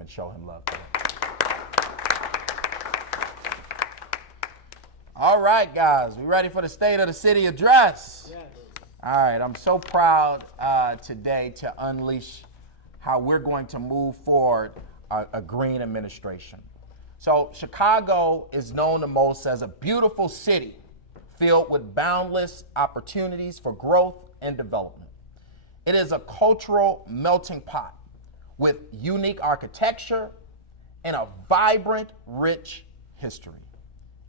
and show him love. All right, guys, we ready for the State of the City address? Yes. All right, I'm so proud today to unleash how we're going to move forward a green administration. So Chicago is known the most as a beautiful city filled with boundless opportunities for growth and development. It is a cultural melting pot with unique architecture and a vibrant, rich history.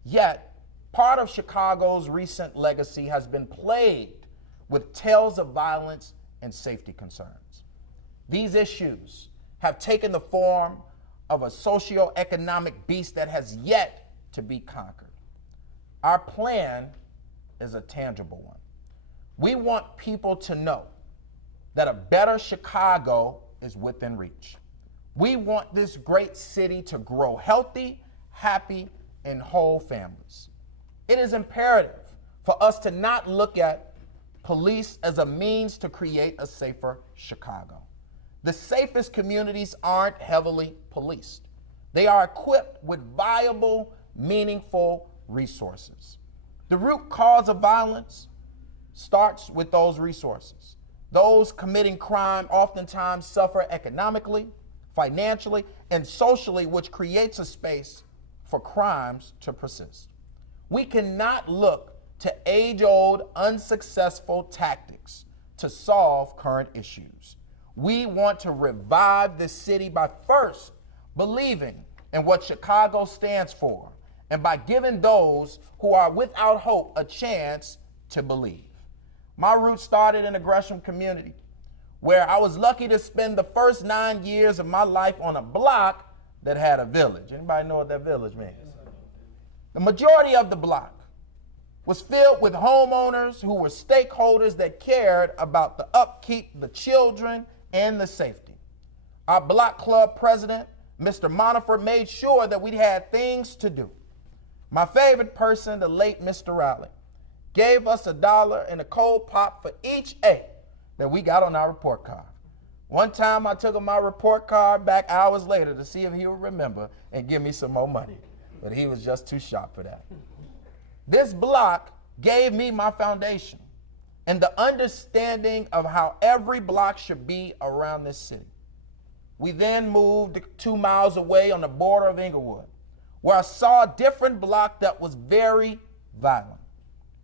Yet, part of Chicago's recent legacy has been plagued with tales of violence and safety concerns. These issues have taken the form of a socioeconomic beast that has yet to be conquered. Our plan is a tangible one. We want people to know that a better Chicago is within reach. We want this great city to grow healthy, happy, and whole families. It is imperative for us to not look at police as a means to create a safer Chicago. The safest communities aren't heavily policed. They are equipped with viable, meaningful resources. The root cause of violence starts with those resources. Those committing crime oftentimes suffer economically, financially, and socially, which creates a space for crimes to persist. We cannot look to age-old, unsuccessful tactics to solve current issues. We want to revive this city by first believing in what Chicago stands for and by giving those who are without hope a chance to believe. My roots started in the Gresham community, where I was lucky to spend the first 9 years of my life on a block that had a village. Anybody know what that village means? The majority of the block was filled with homeowners who were stakeholders that cared about the upkeep, the children, and the safety. Our block club president, Mr. Moniford, made sure that we had things to do. My favorite person, the late Mr. Rowley, gave us $1 and a cold pop for each A that we got on our report card. One time I took my report card back hours later to see if he would remember and give me some more money, but he was just too sharp for that. This block gave me my foundation and the understanding of how every block should be around this city. We then moved 2 miles away on the border of Inglewood, where I saw a different block that was very violent.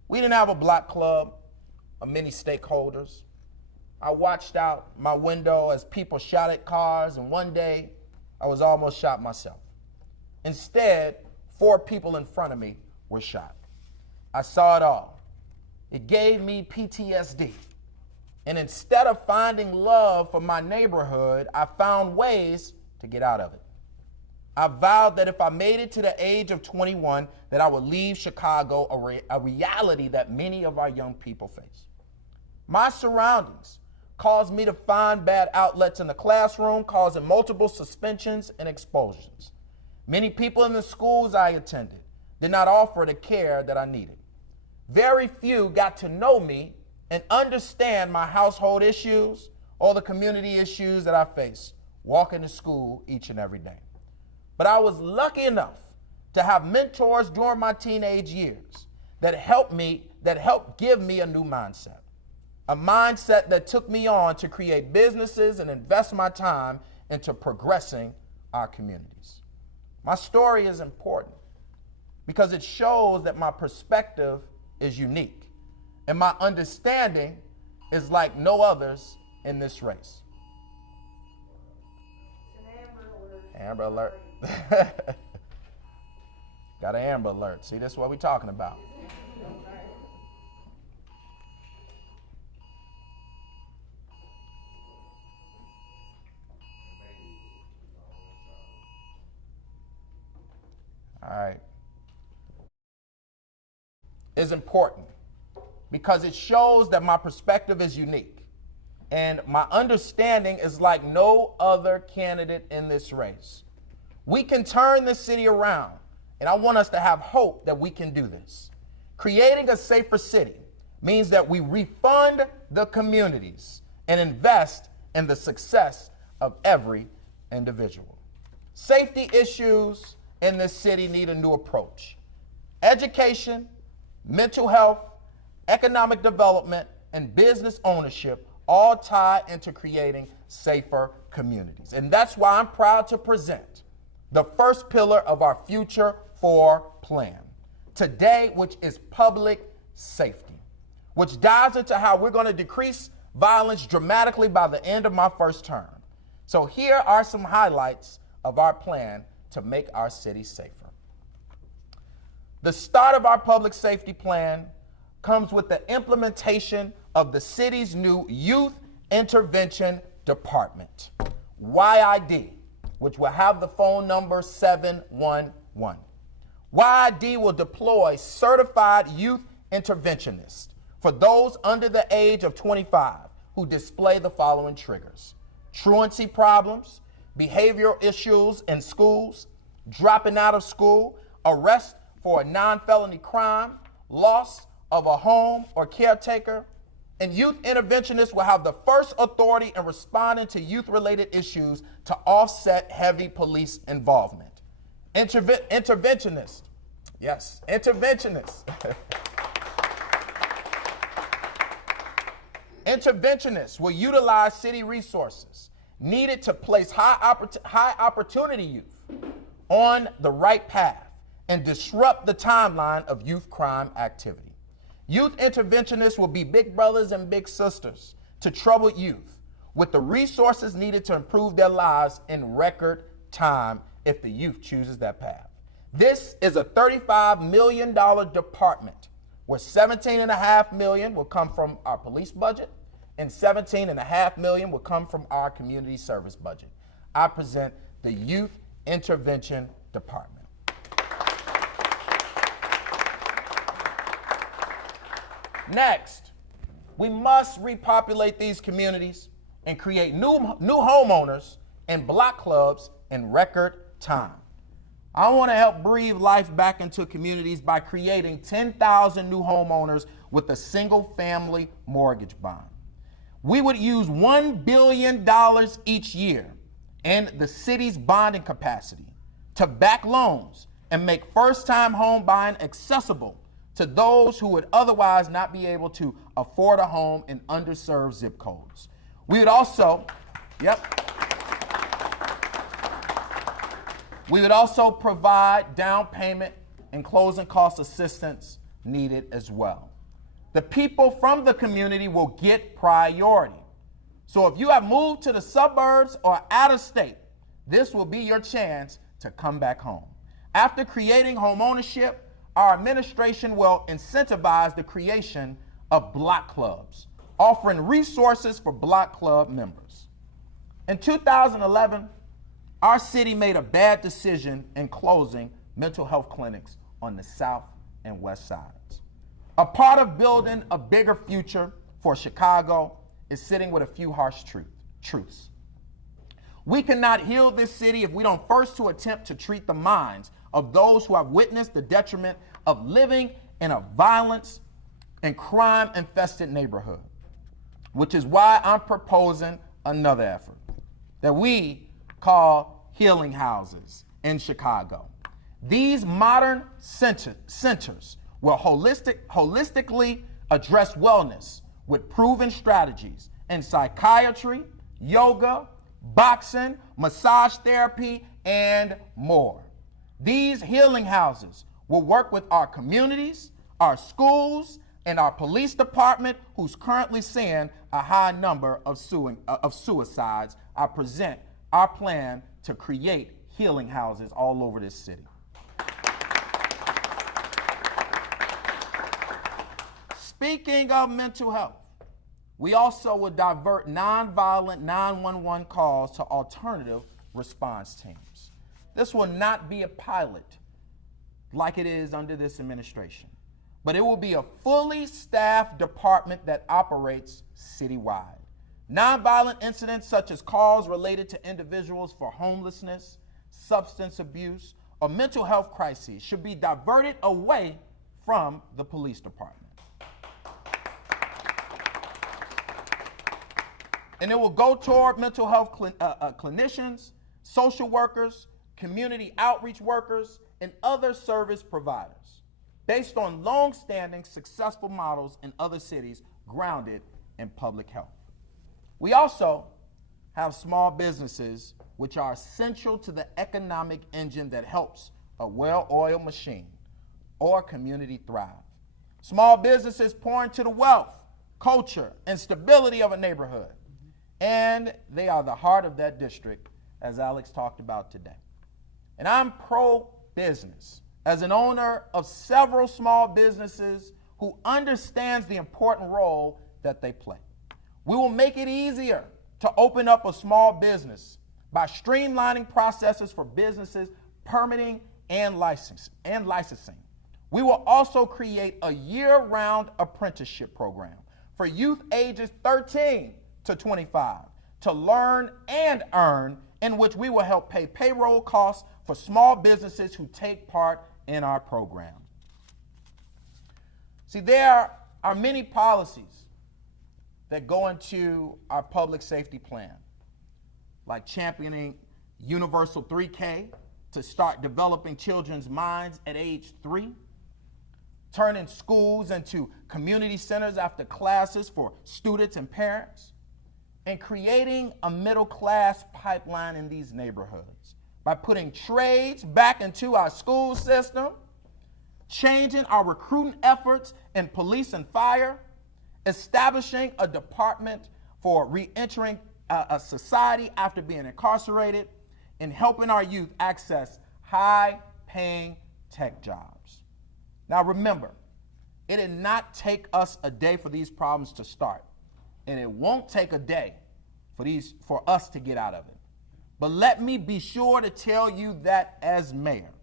We didn't have a block club of many stakeholders. I watched out my window as people shot at cars, and one day I was almost shot myself. Instead, 4 people in front of me were shot. I saw it all. It gave me PTSD. And instead of finding love for my neighborhood, I found ways to get out of it. I vowed that if I made it to the age of 21, that I would leave Chicago a reality that many of our young people face. My surroundings caused me to find bad outlets in the classroom, causing multiple suspensions and expulsions. Many people in the schools I attended did not offer the care that I needed. Very few got to know me and understand my household issues or the community issues that I face walking to school each and every day. But I was lucky enough to have mentors during my teenage years that helped give me a new mindset. A mindset that took me on to create businesses and invest my time into progressing our communities. My story is important because it shows that my perspective is unique and my understanding is like no others in this race. Amber alert. Got an Amber alert. See, this is what we're talking about. All right. Is important because it shows that my perspective is unique and my understanding is like no other candidate in this race. We can turn this city around, and I want us to have hope that we can do this. Creating a safer city means that we refund the communities and invest in the success of every individual. Safety issues in this city need a new approach. Education, mental health, economic development, and business ownership all tie into creating safer communities. And that's why I'm proud to present the first pillar of our Future 4 plan today, which is public safety, which dives into how we're going to decrease violence dramatically by the end of my first term. So here are some highlights of our plan to make our city safer. The start of our public safety plan comes with the implementation of the city's new Youth Intervention Department, YID, which will have the phone number 711. YID will deploy certified youth interventionists for those under the age of 25 who display the following triggers: truancy problems, behavioral issues in schools, dropping out of school, arrest for a non-felony crime, loss of a home or caretaker. And youth interventionists will have the first authority in responding to youth-related issues to offset heavy police involvement. Interventionists, yes, interventionists. Interventionists will utilize city resources needed to place high opportunity youth on the right path and disrupt the timeline of youth crime activity. Youth interventionists will be big brothers and big sisters to troubled youth with the resources needed to improve their lives in record time if the youth chooses that path. This is a $35 million department where $17.5 million will come from our police budget and $17.5 million will come from our community service budget. I present the Youth Intervention Department. Next, we must repopulate these communities and create new homeowners and block clubs in record time. I want to help breathe life back into communities by creating 10,000 new homeowners with a single family mortgage bond. We would use $1 billion each year and the city's bonding capacity to back loans and make first-time home buying accessible to those who would otherwise not be able to afford a home in underserved zip codes. We would also, we would also provide down payment and closing cost assistance needed as well. The people from the community will get priority. So if you have moved to the suburbs or out of state, this will be your chance to come back home. After creating home ownership, our administration will incentivize the creation of block clubs, offering resources for block club members. In 2011, our city made a bad decision in closing mental health clinics on the south and west sides. A part of building a bigger future for Chicago is sitting with a few harsh truths. We cannot heal this city if we don't first attempt to treat the minds of those who have witnessed the detriment of living in a violence and crime-infested neighborhood, which is why I'm proposing another effort that we call healing houses in Chicago. These modern centers will holistically address wellness with proven strategies in psychiatry, yoga, boxing, massage therapy, and more. These healing houses will work with our communities, our schools, and our police department, who's currently seeing a high number of suicides. I present our plan to create healing houses all over this city. Speaking of mental health, we also will divert nonviolent 911 calls to alternative response teams. This will not be a pilot like it is under this administration, but it will be a fully staffed department that operates citywide. Nonviolent incidents such as calls related to individuals for homelessness, substance abuse, or mental health crises should be diverted away from the police department. And it will go toward mental health clinicians, social workers, community outreach workers, and other service providers, based on long-standing successful models in other cities grounded in public health. We also have small businesses which are essential to the economic engine that helps a well-oiled machine or community thrive. Small businesses pour into the wealth, culture, and stability of a neighborhood. And they are the heart of that district, as Alex talked about today. And I'm pro-business as an owner of several small businesses who understands the important role that they play. We will make it easier to open up a small business by streamlining processes for businesses, permitting, and licensing. We will also create a year-round apprenticeship program for youth ages 13 to 25 to learn and earn, in which we will help pay payroll costs for small businesses who take part in our program. See, there are many policies that go into our public safety plan, like championing universal 3K to start developing children's minds at age 3, turning schools into community centers after classes for students and parents, and creating a middle-class pipeline in these neighborhoods by putting trades back into our school system, changing our recruiting efforts in police and fire, establishing a department for reentering a society after being incarcerated, and helping our youth access high-paying tech jobs. Now remember, it did not take us a day for these problems to start, and it won't take a day for us to get out of it. But let me be sure to tell you that as mayor,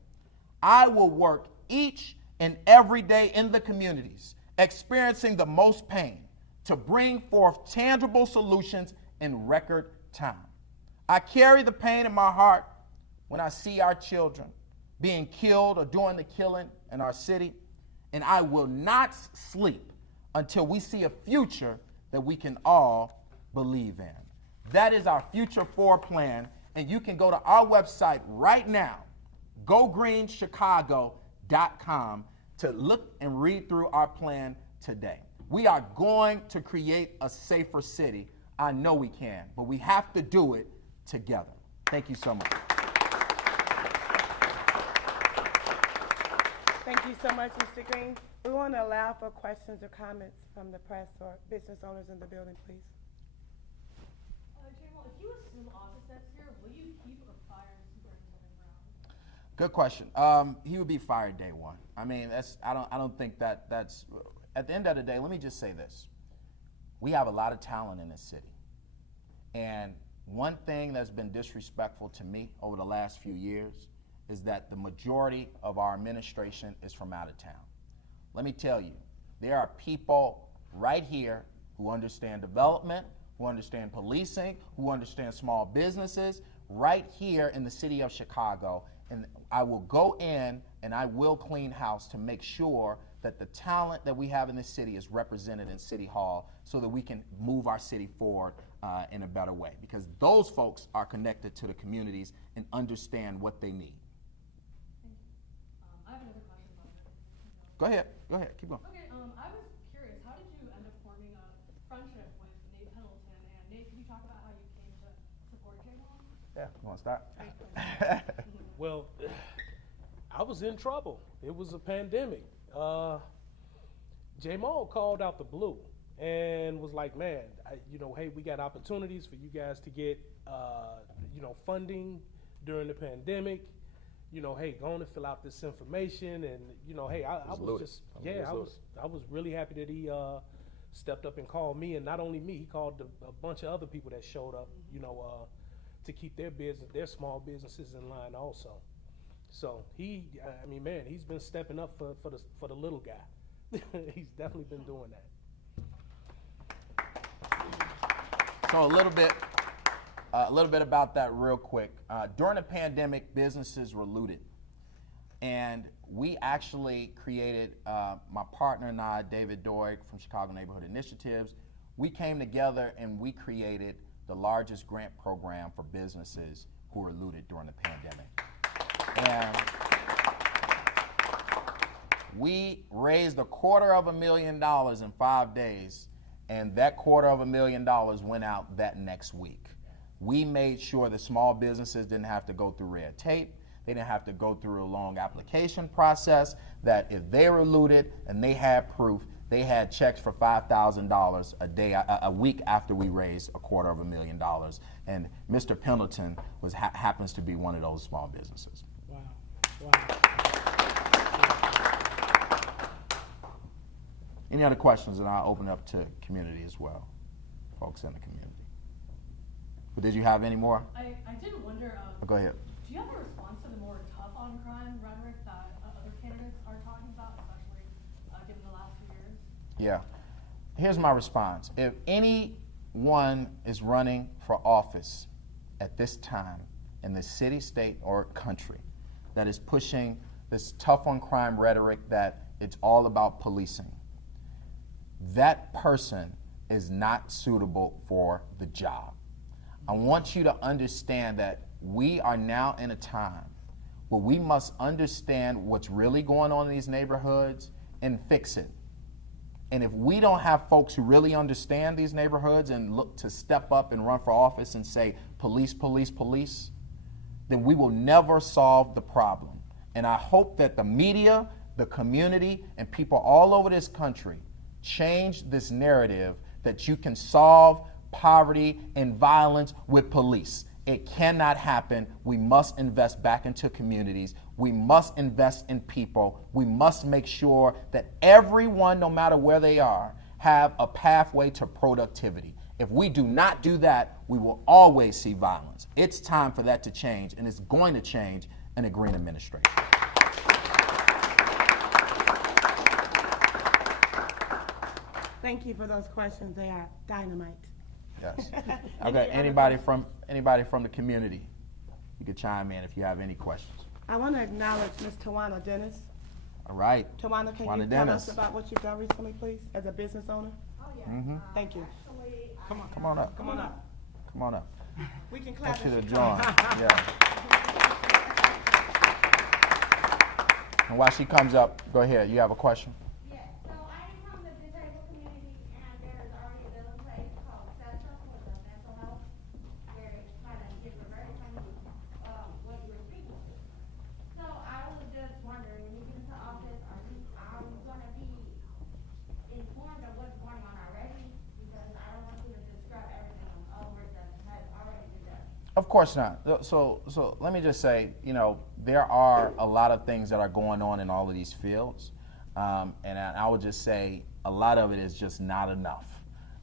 I will work each and every day in the communities experiencing the most pain to bring forth tangible solutions in record time. I carry the pain in my heart when I see our children being killed or doing the killing in our city, and I will not sleep until we see a future that we can all believe in. That is our Future 4 plan, and you can go to our website right now, gogreenchicago.com, to look and read through our plan today. We are going to create a safer city. I know we can, but we have to do it together. Thank you so much. Thank you so much, Mr. Green. We want to allow for questions or comments from the press or business owners in the building, please. Jamal, if you assume office next year, will you keep or fire Superintendent Brown? Good question. He would be fired day one. I mean, I don't think that's. At the end of the day, let me just say this: we have a lot of talent in this city, and one thing that's been disrespectful to me over the last few years is that the majority of our administration is from out of town. Let me tell you, there are people right here who understand development, who understand policing, who understand small businesses, right here in the city of Chicago. And I will go in and I will clean house to make sure that the talent that we have in this city is represented in City Hall so that we can move our city forward in a better way, because those folks are connected to the communities and understand what they need. I have another question about that. Go ahead, keep going. Okay, I was curious, how did you end up forming a friendship with Nate Pendleton? And Nate, can you talk about how you came to support Jamal? Yeah, you want to start? Well, I was in trouble. It was a pandemic. Jamal called out the blue and was like, man, hey, we got opportunities for you guys to get, funding during the pandemic. Hey, go on and fill out this information. And, hey, I was really happy that he stepped up and called me. And not only me, he called a bunch of other people that showed up, to keep their small businesses in line also. So he's been stepping up for the little guy. He's definitely been doing that. So a little bit about that real quick. During the pandemic, businesses were looted. And we actually created, my partner and I, David Doig from Chicago Neighborhood Initiatives, we came together and we created the largest grant program for businesses who were looted during the pandemic. And we raised $250,000 in 5 days, and that $250,000 went out that next week. We made sure that small businesses didn't have to go through red tape. They didn't have to go through a long application process, that if they were looted and they had proof, they had checks for $5,000 a week after we raised $250,000. And Mr. Pendleton happens to be one of those small businesses. Wow. Any other questions? And I'll open up to community as well, folks in the community. But did you have any more? I did wonder, Go ahead. do you have a response to the more tough on crime rhetoric that other candidates are talking about, especially given the last few years? Yeah. Here's my response. If anyone is running for office at this time in the city, state, or country that is pushing this tough on crime rhetoric that it's all about policing, that person is not suitable for the job. I want you to understand that we are now in a time where we must understand what's really going on in these neighborhoods and fix it. And if we don't have folks who really understand these neighborhoods and look to step up and run for office and say, police, police, police, then we will never solve the problem. And I hope that the media, the community, and people all over this country change this narrative that you can solve poverty and violence with police. It cannot happen. We must invest back into communities. We must invest in people. We must make sure that everyone, no matter where they are, have a pathway to productivity. If we do not do that, we will always see violence. It's time for that to change, and it's going to change in a Green administration. Thank you for those questions. They are dynamite. Yes. Okay. Anybody from the community, you can chime in if you have any questions. I want to acknowledge Ms. Tawana Dennis. All right. Tawana, can Tawana you tell Dennis. us about what you've done recently, please, as a business owner? Oh, yeah. Mhm. Thank you. Actually, Come on up. Come on up. Come on up. We can I clap. want you as to she join. comes. Yeah. And while she comes up, go ahead. You have a question? yes, so I am from the disabled community, and there is already a bill in place called SESA for the mental health, where it kind of gives a very kind of, what you were speaking to. So I was just wondering, when you get into office, are you gonna be informed of what's going on already? Because I don't want you to just scrap everything over that has already been done. Of course not. So let me just say, there are a lot of things that are going on in all of these fields. And I would just say a lot of it is just not enough.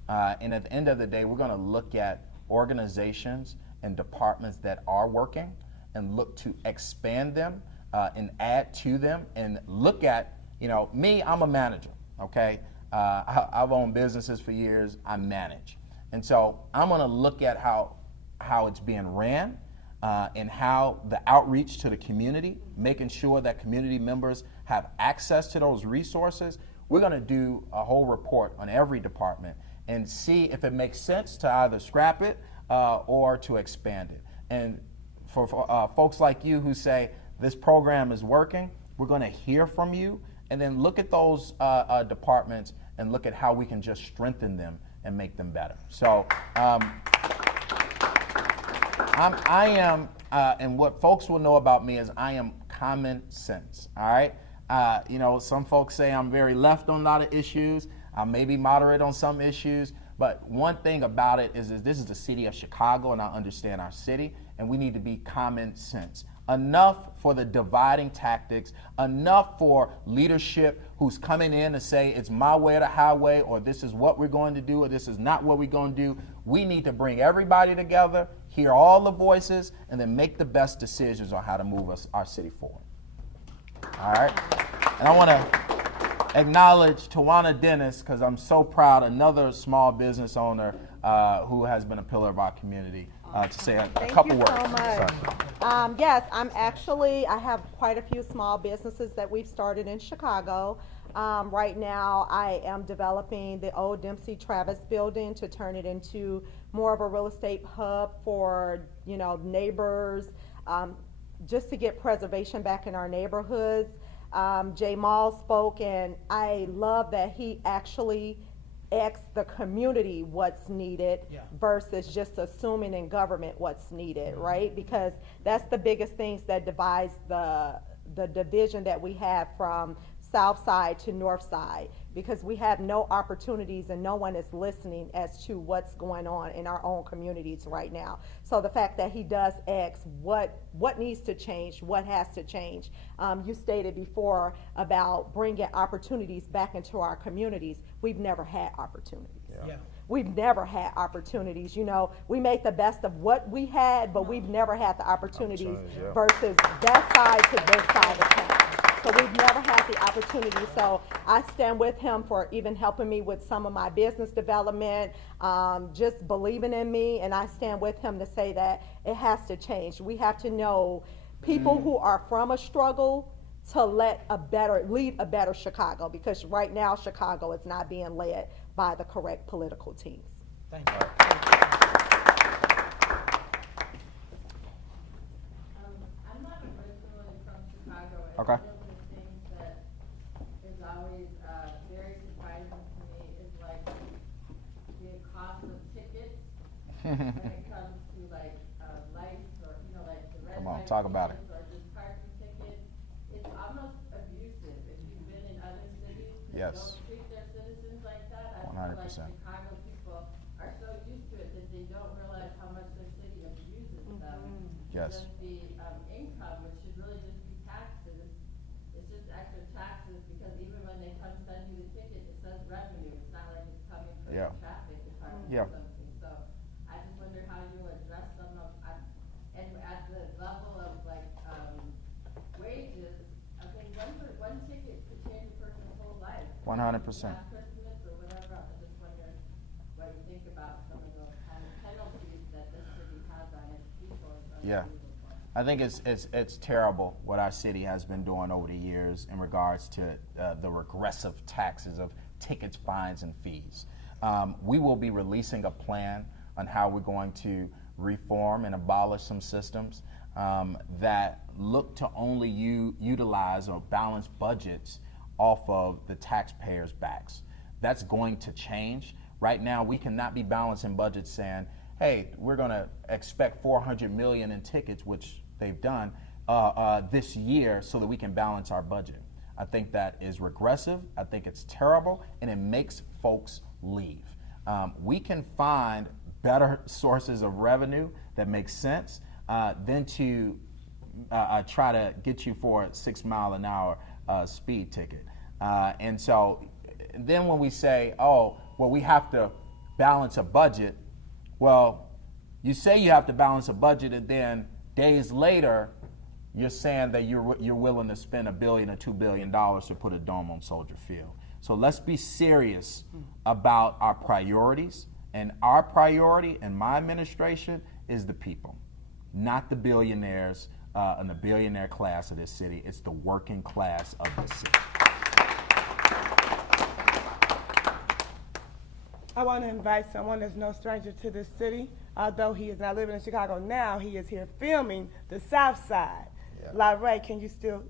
And at the end of the day, we're going to look at organizations and departments that are working and look to expand them and add to them and look at, me, I'm a manager, okay? I've owned businesses for years, I manage. And so I'm going to look at how it's being ran and how the outreach to the community, making sure that community members have access to those resources. We're going to do a whole report on every department and see if it makes sense to either scrap it or to expand it. And for folks like you who say this program is working, we're going to hear from you and then look at those departments and look at how we can just strengthen them and make them better. So I am, and what folks will know about me is I am common sense, all right? Some folks say I'm very left on a lot of issues. I may be moderate on some issues, but one thing about it is this is the city of Chicago, and I understand our city, and we need to be common sense. Enough for the dividing tactics, enough for leadership who's coming in to say it's my way or the highway, or this is what we're going to do, or this is not what we're going to do. We need to bring everybody together, hear all the voices, and then make the best decisions on how to move our city forward. All right? And I want to acknowledge Tawana Dennis, because I'm so proud, another small business owner who has been a pillar of our community, to say a couple words. Thank you so much. Yes, I have quite a few small businesses that we've started in Chicago. Right now, I am developing the old Dempsey Travis building to turn it into more of a real estate hub for, neighbors, just to get preservation back in our neighborhoods. Jay Mall spoke, and I love that he actually asked the community what's needed versus just assuming in government what's needed, right? Because that's the biggest things that divides the division that we have from south side to north side, because we have no opportunities and no one is listening as to what's going on in our own communities right now. So the fact that he does ask what needs to change, what has to change. You stated before about bringing opportunities back into our communities. We've never had opportunities. Yeah. We've never had opportunities. You know, we make the best of what we had, but we've never had the opportunities versus that side to this side of town. So we've never had the opportunity. So I stand with him for even helping me with some of my business development, just believing in me. And I stand with him to say that it has to change. We have to know people who are from a struggle to lead a better Chicago, because right now Chicago is not being led by the correct political teams. Thank you. I'm not originally from Chicago. And Okay. one of the things that is always very surprising to me is like the cost of tickets when it comes to like lights or like the red Come on, light talk about it. tickets or just parking tickets. It's almost abusive if you've been in other cities that Yes. don't treat their citizens like that. I feel 100%. like Chicago people are so used to it that they don't realize how much their city abuses them. Yes. Just the income, which should really just be taxes, it's just extra taxes, because even when they come send you the ticket, it says revenue, it's not like it's coming from Yeah. the traffic department Yeah. or something, so I just wonder how you'll address some of, and at the level of like, wages, I think one ticket could change a person's whole life. 100%. Last Christmas or whatever, I just wonder what you think about some of those kind of penalties that this city has on its people. It's Yeah. unbelievable. I think it's terrible what our city has been doing over the years in regards to the regressive taxes of tickets, fines, and fees. We will be releasing a plan on how we're going to reform and abolish some systems that look to only utilize or balance budgets off of the taxpayers' backs. That's going to change. Right now, we cannot be balancing budgets saying, hey, we're going to expect 400 million in tickets, which they've done this year, so that we can balance our budget. I think that is regressive. I think it's terrible, and it makes folks leave. We can find better sources of revenue that make sense than to try to get you for a 6 mile an hour speed ticket. And so then when we say, oh, well, we have to balance a budget, well, you say you have to balance a budget, and then days later, you're saying that you're willing to spend $1 billion or $2 billion to put a dome on Soldier Field. So let's be serious about our priorities. And our priority in my administration is the people, not the billionaires and the billionaire class of this city. It's the working class of this city. I want to invite someone that's no stranger to this city. Although he is not living in Chicago now, he is here filming the South Side. Yeah. LaRae, can you still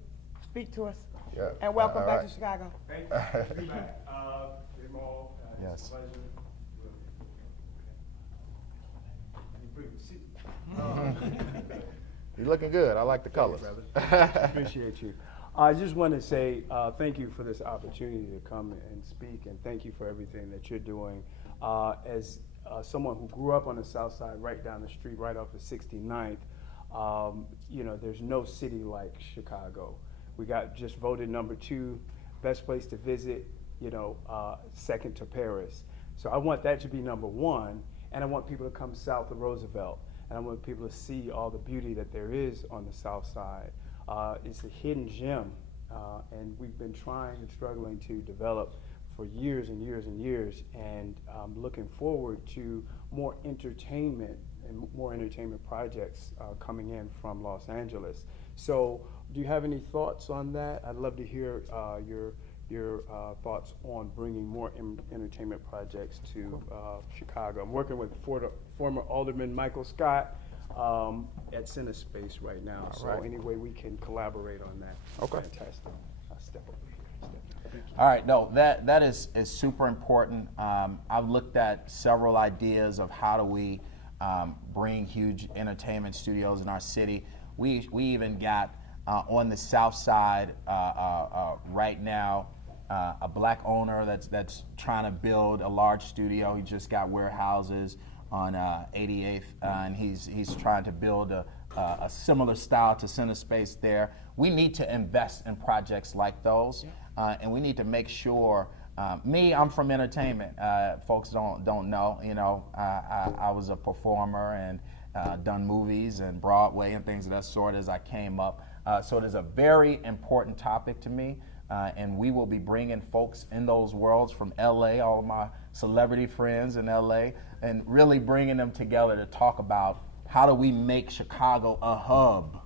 speak to us? Yeah. And welcome All back right. to Chicago. Thank you. Be back. Jamal, Yes. it's a pleasure. You're looking good. I like the colors. Appreciate you. I just want to say thank you for this opportunity to come and speak, and thank you for everything that you're doing. As someone who grew up on the South Side, right down the street, right off of 69th, there's no city like Chicago. We got just voted #2 best place to visit, second to Paris. So I want that to be #1, and I want people to come south of Roosevelt, and I want people to see all the beauty that there is on the South Side. It's a hidden gem, and we've been trying and struggling to develop for years and years and years, and I'm looking forward to more entertainment and more entertainment projects coming in from Los Angeles. So do you have any thoughts on that? I'd love to hear your thoughts on bringing more entertainment projects to Chicago. I'm working with former Alderman Michael Scott at Center Space right now. So right. any way we can collaborate on that. Okay. Fantastic. I'll step over here. Thank you. All right, no, that is super important. I've looked at several ideas of how do we bring huge entertainment studios in our city. We even got on the south side right now a black owner that's trying to build a large studio. He just got warehouses on 88th, and he's trying to build a similar style to Center Space there. We need to invest in projects like those, and we need to make sure. I'm from entertainment. Folks don't know. You know, I was a performer and done movies and Broadway and things of that sort as I came up. So it is a very important topic to me, and we will be bringing folks in those worlds from LA, all of my celebrity friends in LA, and really bringing them together to talk about how do we make Chicago a hub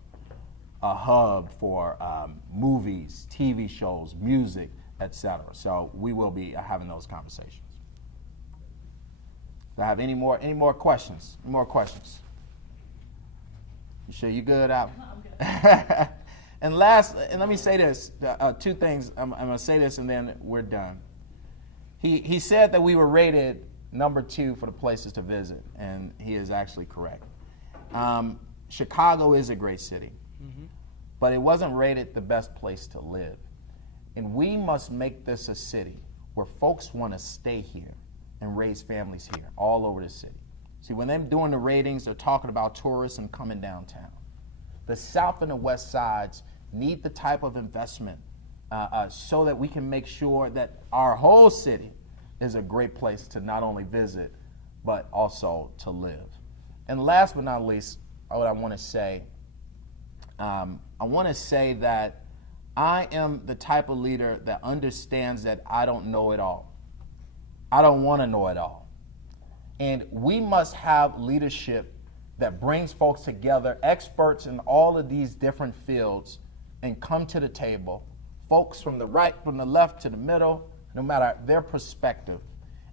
for movies, TV shows, music, etc. So we will be having those conversations. Do I have any more questions? Any more questions? You sure you good, Al? I'm good. And let me say this, two things. I'm going to say this and then we're done. He said that we were rated number 2 for the places to visit, and he is actually correct. Chicago is a great city, but it wasn't rated the best place to live. And we must make this a city where folks want to stay here and raise families here all over the city. See, when they're doing the ratings, they're talking about tourism coming downtown. The South and the West Sides need the type of investment so that we can make sure that our whole city is a great place to not only visit, but also to live. And last but not least, what I want to say, that I am the type of leader that understands that I don't know it all. I don't want to know it all. And we must have leadership that brings folks together, experts in all of these different fields, and come to the table, folks from the right, from the left to the middle, no matter their perspective,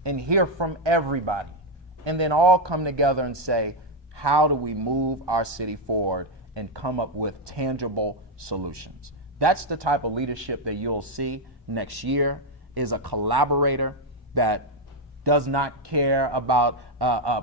and hear from everybody. And then all come together and say, how do we move our city forward and come up with tangible solutions? That's the type of leadership that you'll see next year, is a collaborator that does not care about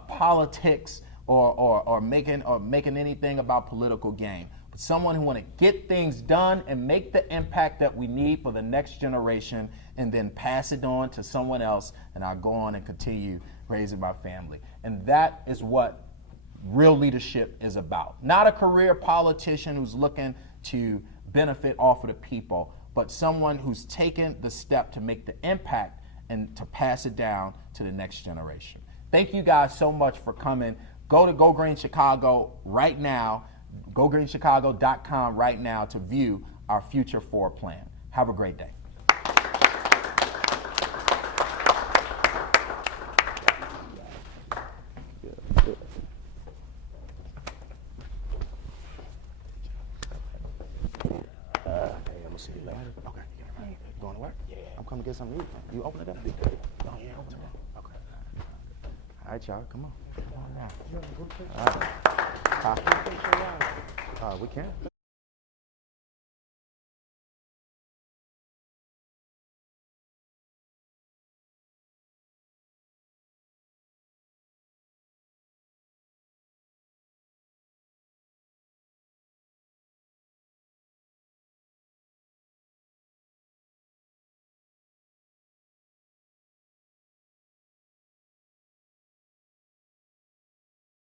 politics or making anything about political gain, but someone who want to get things done and make the impact that we need for the next generation, and then pass it on to someone else, and I'll go on and continue raising my family. And that is what real leadership is about. Not a career politician who's looking to benefit off of the people, but someone who's taken the step to make the impact and to pass it down to the next generation. Thank you guys so much for coming. Go to Go Green Chicago right now, gogreenchicago.com right now to view our Future Forward plan. Have a great day. See you later. Okay. Going to work? Yeah. I'm coming to get something to eat. You open it up? Oh, yeah, open it up. Okay. All right, y'all, come on. Come on now. All right. We can.